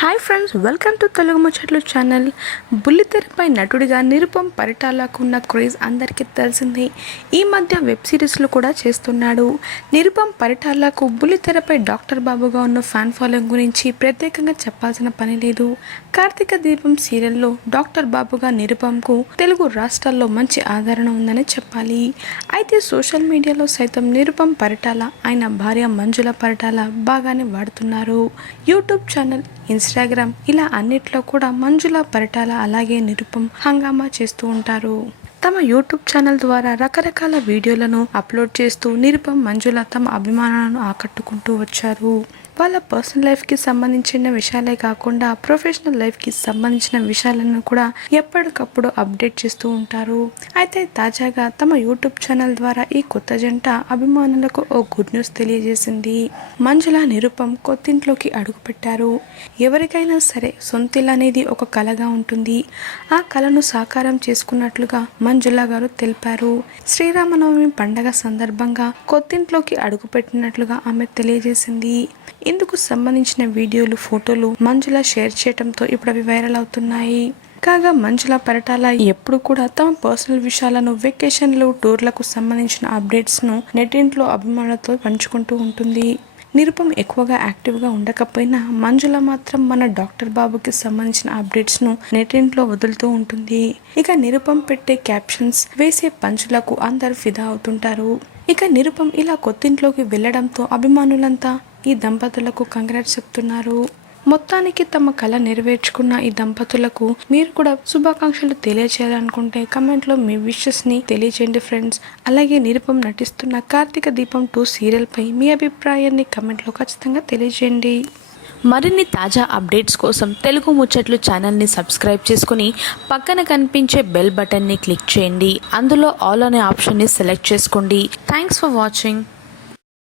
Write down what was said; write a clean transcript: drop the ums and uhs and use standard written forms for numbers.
Hi friends, welcome to Telugu ముచ్చట్లు channel. బుల్లితెరపై నటుడిగా నిరుపమ్ పరిటాలకు ఉన్న క్రేజ్ అందరికీ తెలిసిందే. ఈ మధ్య వెబ్ సిరీస్లు కూడా చేస్తున్నాడు. నిరుపమ్ పరిటాలకు బుల్లితెరపై డాక్టర్ బాబుగా ఉన్న ఫ్యాన్ ఫాలోయింగ్ గురించి ప్రత్యేకంగా చెప్పాల్సిన పని లేదు. కార్తీక దీపం సీరియల్లో డాక్టర్ బాబుగా నిరుపమ్కు తెలుగు రాష్ట్రాల్లో మంచి ఆదరణ ఉందని చెప్పాలి. అయితే సోషల్ మీడియాలో సైతం నిరుపమ్ పరిటాల ఆయన భార్య మంజుల పరిటాల బాగానే వాడుతున్నారు. యూట్యూబ్ ఛానల్, ఇన్స్టాగ్రామ్ ఇలా అన్నిట్లో కూడా మంజుల పరిటాల అలాగే నిరుపమ్ హంగామా చేస్తూ ఉంటారు. తమ యూట్యూబ్ ఛానల్ ద్వారా రకరకాల వీడియోలను అప్లోడ్ చేస్తూ నిరుపమ్ మంజుల తమ అభిమానులను ఆకట్టుకుంటూ వచ్చారు. వాళ్ళ పర్సనల్ లైఫ్కి సంబంధించిన విషయాలే కాకుండా ప్రొఫెషనల్ లైఫ్కి సంబంధించిన విషయాలను కూడా ఎప్పటికప్పుడు అప్డేట్ చేస్తూ ఉంటారు. అయితే తాజాగా తమ యూట్యూబ్ ఛానల్ ద్వారా ఈ కొత్త జంట అభిమానులకు ఓ గుడ్ న్యూస్ తెలియజేసింది. మంజుల, నిరుపమ్ కొత్తింట్లోకి అడుగుపెట్టారు. ఎవరికైనా సరే సొంతిల్లు అనేది ఒక కలగా ఉంటుంది. ఆ కలను సాకారం చేసుకున్నట్లుగా మంజుల గారు తెలిపారు. శ్రీరామనవమి పండగ సందర్భంగా కొత్తింట్లోకి అడుగుపెట్టినట్లుగా ఆమె తెలియజేసింది. ఇందుకు సంబంధించిన వీడియోలు, ఫోటోలు మంజుల షేర్ చేయడంతో ఇప్పుడు అవి వైరల్ అవుతున్నాయి. కాగా మంజుల పరిటాల ఎప్పుడు కూడా తమ పర్సనల్ విషయాలను, వెకేషన్లు, టూర్లకు సంబంధించిన అప్డేట్స్ను నెట్టింట్లో అభిమానులతో పంచుకుంటూ ఉంటుంది. నిరుపమ్ ఎక్కువగా యాక్టివ్గా ఉండకపోయినా మంజుల మాత్రం మన డాక్టర్ బాబుకి సంబంధించిన అప్డేట్స్ను నెట్టింట్లో వదులుతూ ఉంటుంది. ఇక నిరుపమ్ పెట్టే క్యాప్షన్స్, వేసే పంచులకు అందరు ఫిదా అవుతుంటారు. ఇక నిరుపమ్ ఇలా కొత్తింట్లోకి వెళ్లడంతో అభిమానులంతా ఈ దంపతులకు కంగ్రాట్స్ చెప్తున్నారు. మొత్తానికి తమ కళ నెరవేర్చుకున్న ఈ దంపతులకు మీరు కూడా శుభాకాంక్షలు తెలియజేయాలనుకుంటే కమెంట్లో మీ విషెస్ని తెలియజేయండి ఫ్రెండ్స్. అలాగే నిరుపమ్ నటిస్తున్న కార్తీక దీపం 2 సీరియల్పై మీ అభిప్రాయాన్ని కమెంట్లో ఖచ్చితంగా తెలియజేయండి. మరిన్ని తాజా అప్డేట్స్ కోసం తెలుగు ముచ్చట్లు ఛానల్ని సబ్స్క్రైబ్ చేసుకుని పక్కన కనిపించే బెల్ బటన్ని క్లిక్ చేయండి. అందులో ఆల్ అనే ఆప్షన్ని సెలెక్ట్ చేసుకోండి. Thanks for watching.